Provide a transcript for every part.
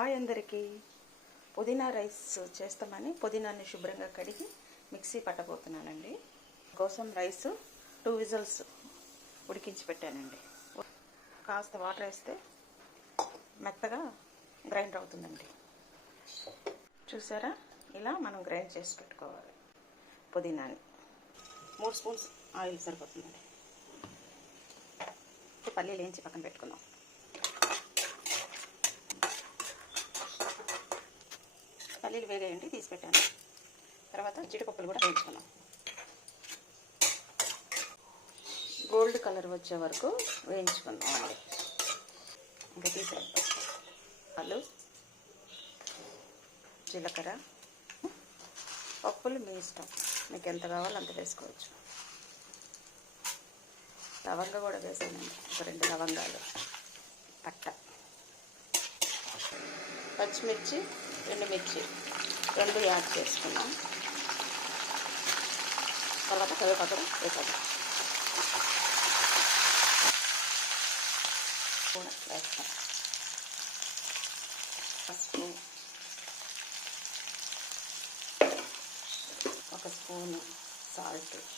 Hi అందరికీ. పుదీనా rice చేస్తామని పుదీనాన్ని శుభ్రంగా కడిగి మిక్సీ పట్టబోతున్నానండి. కోసం రైస్ 2 విజిల్స్ ఉడికించి పెట్టానండి. కాస్త వాటర్ వేస్తే మెత్తగా గ్రైండ్ అవుతుందండి. చూసారా, ఇలా మనం గ్రైండ్ చేసి పెట్టుకోవాలి. పుదీనాని 3 స్పూన్స్ ఆయిల్ సరిపోతుందండి. పల్లీలు వేయించి పక్కన పెట్టుకుందాం. పల్లీలు వేగేయండి, తీసి పెట్టాను. తర్వాత జీడిపప్పులు కూడా వేయించుకున్నాం. గోల్డ్ కలర్ వచ్చే వరకు వేయించుకుందాం అండి. ఇంకా తీసేద్దాం. పళ్ళు, జీలకర్ర, పప్పులు మీ ఇష్టం, మీకు ఎంత కావాలో అంత వేసుకోవచ్చు. లవంగ కూడా వేసానండి, ఒక 2 లవంగాలు, పట్ట, పచ్చిమిర్చి, ఎండుమిర్చి 2 యాడ్ చేసుకున్నాం. తర్వాత కరివేపాకు వేసాను కూడా వేస్తాం. పసుపు 1 స్పూను, సాల్ట్ వేసి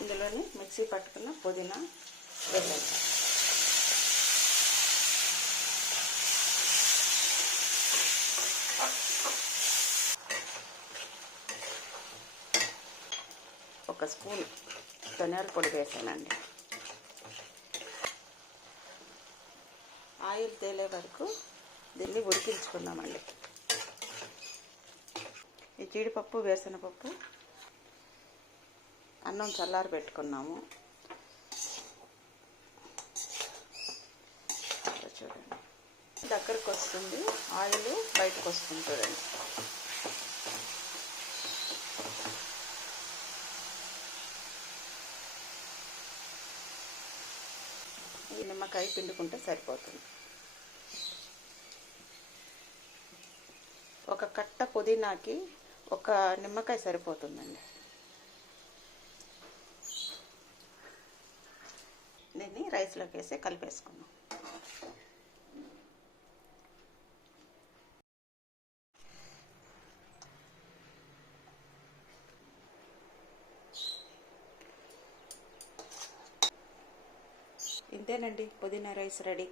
ఇందులోని మిక్సీ పట్టుకున్న పుదీనా వేసేస్తాం. ఒక స్పూన్ ధనియాల పొడి వేసానండి. ఆయిల్ తేలే వరకు దీన్ని ఉడికించుకున్నామండి. ఈ జీడిపప్పు, వేరుశనగపప్పు అన్నం చల్లారి పెట్టుకున్నాము. చూడండి, దగ్గరకు వస్తుంది, ఆయిల్ బయటకు వస్తుంది. చూడండి, ఈ నిమ్మకాయ పిండుకుంటే సరిపోతుంది. ఒక కట్ట పుదీనాకి 1 నిమ్మకాయ సరిపోతుందండి. దీన్ని రైస్లోకి వేసి కలిపేసుకున్నాం. ఇంతేనండి, పుదీనా రైస్ రెడీ.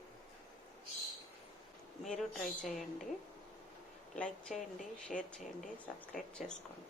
మీరు ట్రై చేయండి, లైక్ చేయండి, షేర్ చేయండి, సబ్స్క్రైబ్ చేసుకోండి.